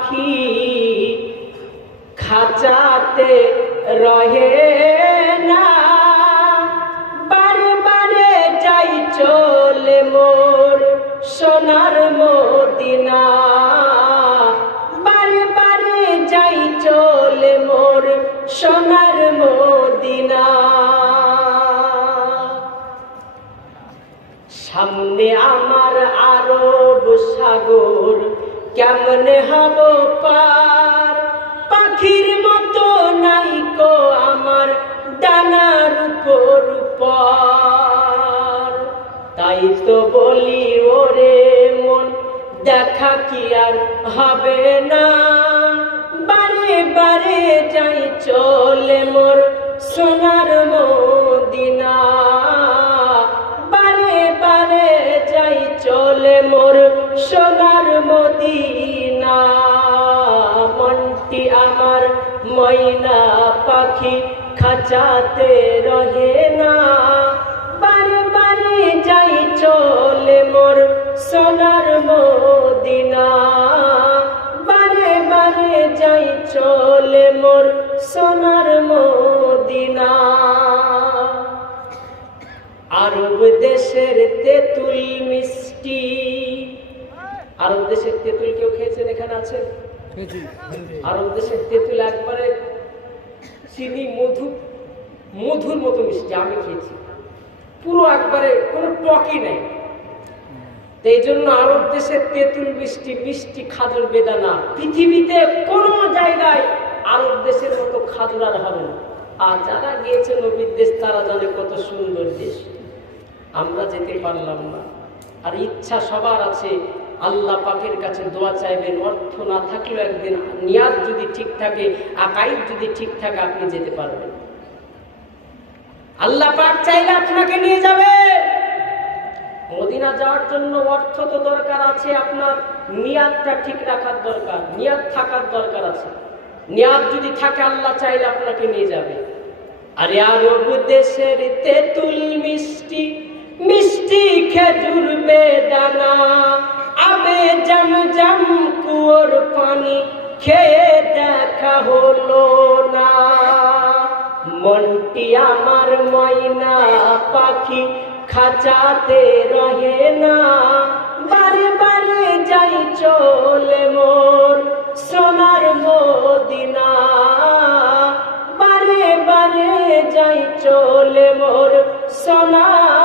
পাখি খাঁচাতে রহে না, বারে বারে যাই চলে মোর সোনার মদিনা, বারে বারে যাই চলে মোর সোনার মদিনা। সামনে আমার আরব সাগর, কেমনে হব পার, পাখির মতো নাইকো আমার ডানার উপর পার। তাই তো বলি ওরে মন, দেখা কি আর হবে না, বারে বারে যাই চলে মোর সোনার মদিনা, বারে বারে যাই চলে মোর সোনার মদিনা। মনটি আমার ময়না পাখি খাঁচাতে রহে না, বারে বারে যাই চলে মোর সোনার মদিনা, বারে বারে যাই চলে মোর সোনার মদিনা। আরব দেশের তেঁতুল মিষ্টি, আরব দেশের তেঁতুল কেউ খেয়েছেন? এখানে আছেন? আরব দেশের তেঁতুল একবারে চিনি মধুর মতো মিষ্টি, আমি খেয়েছি, পুরো একবারে কোনো টকই নেই। এই জন্য আরব দেশের তেঁতুল মিষ্টি, মিষ্টি খাজুর বেদানা, পৃথিবীতে কোনো জায়গায় আরব দেশের মতো খাজুর আর হবে না। আর যারা গিয়েছে নবীর দেশ তারা জানে কত সুন্দর দেশ, আমরা যেতে পারলাম না। আর ইচ্ছা সবার আছে, আল্লাহ পাকের কাছে দোয়া চাইবেন, অর্থ না থাকলেও একদিন নিয়াত যদি ঠিক থাকে, আকাইদ যদি ঠিক থাকে, আপনি যেতে পারবেন। আল্লাহ পাক চাইলে আপনাকে নিয়ে যাবে। মদিনা যাওয়ার জন্য অর্থ তো দরকার আছে, আপনার নিয়াতটা ঠিক রাখার দরকার, নিয়াত থাকার দরকার আছে। নিয়াত যদি থাকে, আল্লাহ চাইলে আপনাকে নিয়ে যাবে। আরে আরব দেশের তেঁতুল মিষ্টি, মিষ্টি খেজুর বেদানা, আবে জমজম কুয়োর পানি খেয়ে দেখা হলো না। মনটি আমার ময়না পাখি খাঁচাতে রহে না, বারে বারে যাই চলে মোর সোনার মদিনা, বারে বারে যাই চলে মোর সোনার